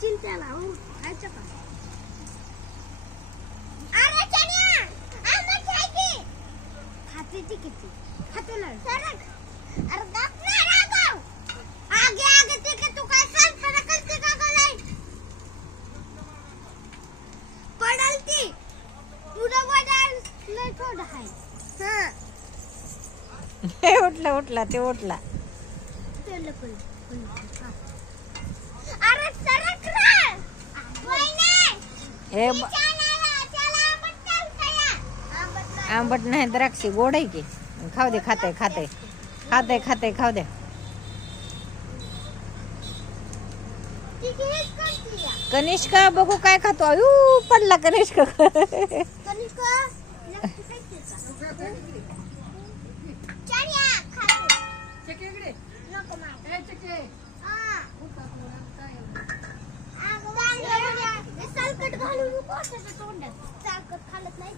अगं खायचं का खाते ती किती खाते ना आगे आगे ते तू काय सांगताना करते का गलाय पडल ती लय थोडं आहे हे उठला उठला. ते उठला हे आंबट नाही. द्राक्षी गोड आहे की खाऊ दे खाते खाते खाते खाते खाऊ दे. कनिष्का बघू काय खातो अयो पडला कनिष्का तोंडात खालत नाही